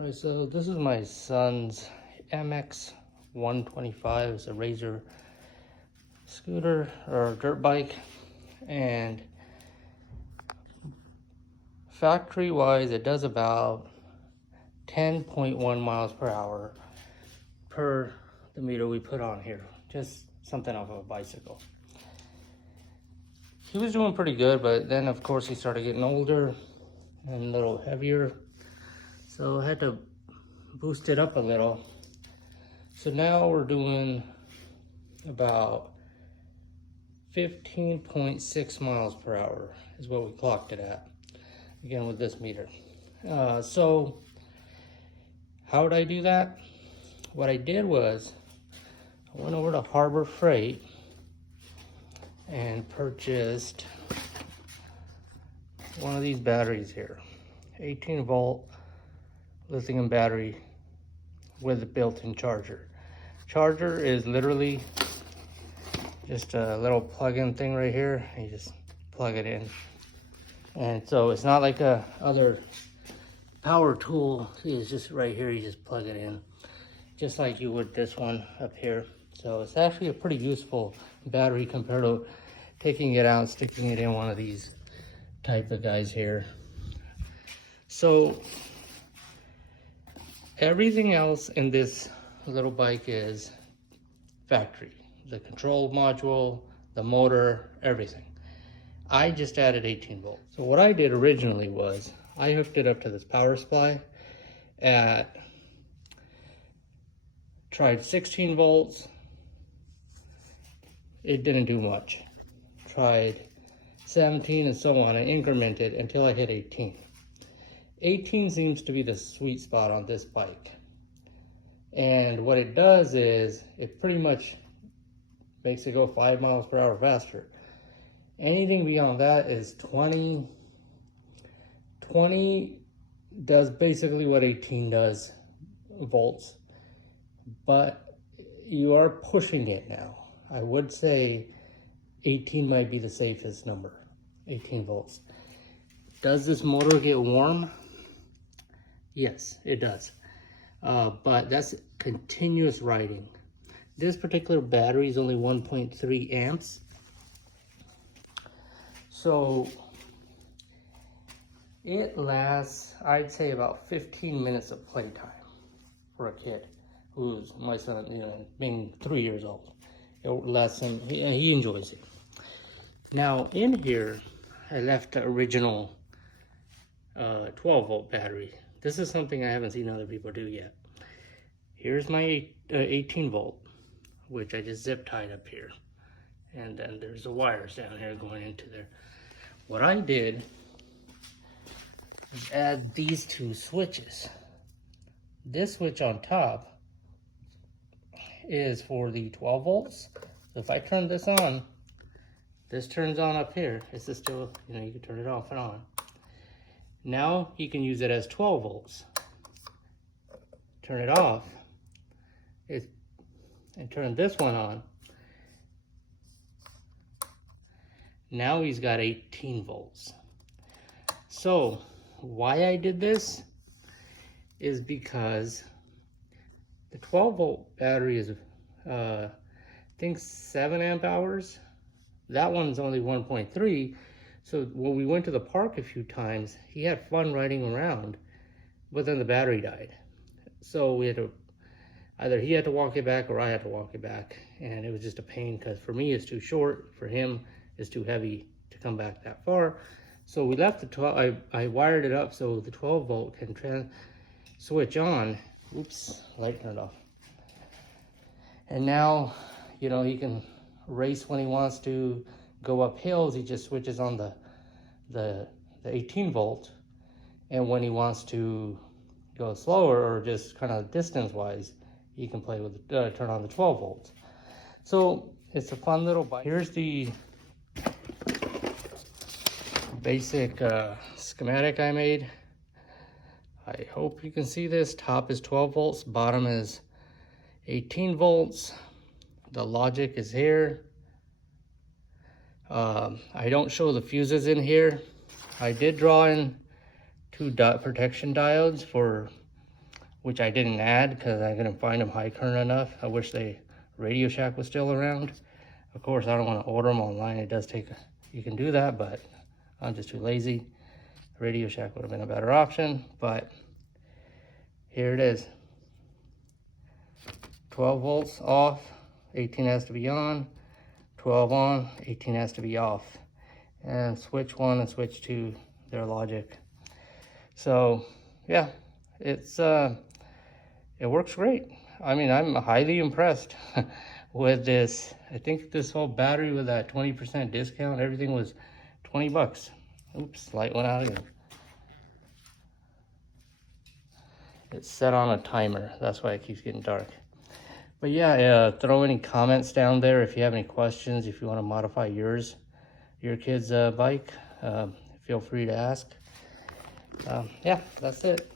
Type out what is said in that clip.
Alright, so this is my son's MX125. It's a Razor scooter or dirt bike, and factory wise it does about 10.1 miles per hour per the meter we put on here. Just something off of a bicycle. He was doing pretty good, but then of course he started getting older and a little heavier, so I had to boost it up a little. So now we're doing about 15.6 miles per hour is what we clocked it at, again with this meter. So how would I do that? What I did was I went over to Harbor Freight and purchased one of these batteries here, 18 volt lithium battery with a built-in charger. Charger is literally just a little plug-in thing right here. You just plug it in, and so it's not like a other power tool. It's just right here, you just plug it in just like you would this one up here. So it's actually a pretty useful battery compared to taking it out, sticking it in one of these type of guys here. So everything else in this little bike is factory. The control module, the motor, everything. I just added 18 volts. So what I did originally was I hooked it up to this power supply at, tried 16 volts. It didn't do much. Tried 17 and so on, and incremented until I hit 18. 18 seems to be the sweet spot on this bike. And what it does is it pretty much makes it go 5 miles per hour faster. Anything beyond that is 20. 20 does basically what 18 does, volts, but you are pushing it now. I would say 18 might be the safest number, 18 volts. Does this motor get warm? Yes, it does. But that's continuous riding. This particular battery is only 1.3 amps. So it lasts, I'd say, about 15 minutes of playtime for a kid who's my son, being 3 years old. It lasts him, he enjoys it. Now in here, I left the original 12 volt battery. This is something I haven't seen other people do yet. Here's my 18 volt, which I just zip tied up here. And then there's the wires down here going into there. What I did is add these two switches. This switch on top is for the 12 volts. So if I turn this on, this turns on up here. This is still, you can turn it off and on. Now you can use it as 12 volts. Turn it off, and turn this one on. Now he's got 18 volts. So why I did this is because the 12 volt battery is, I think 7 amp hours. That one's only 1.3. So when we went to the park a few times, he had fun riding around, but then the battery died. So we had to, either he had to walk it back or I had to walk it back. And it was just a pain because for me it's too short, for him it's too heavy to come back that far. So we left the 12, I wired it up so the 12 volt can switch on. Oops, light turned off. And now, he can race when he wants to go up hills. He just switches on the 18 volt. And when he wants to go slower or just kind of distance wise, he can play with turn on the 12 volts. So it's a fun little bike. Here's the basic schematic I made. I hope you can see this. Top is 12 volts, bottom is 18 volts. The logic is here. I don't show the fuses in here. I did draw in two protection diodes for which I didn't add because I couldn't find them high current enough. I wish Radio Shack was still around. Of course, I don't want to order them online. It does take, you can do that, but I'm just too lazy. Radio Shack would have been a better option, but here it is. 12 volts off, 18 has to be on, 12 on, 18 has to be off. And switch 1 and switch 2, their logic. So yeah, it works great. I mean, I'm highly impressed with this. I think this whole battery with that 20% discount, everything was 20 bucks. Oops, light went out again. It's set on a timer. That's why it keeps getting dark. But yeah, throw any comments down there if you have any questions, if you want to modify your kid's bike. Feel free to ask. Yeah, that's it.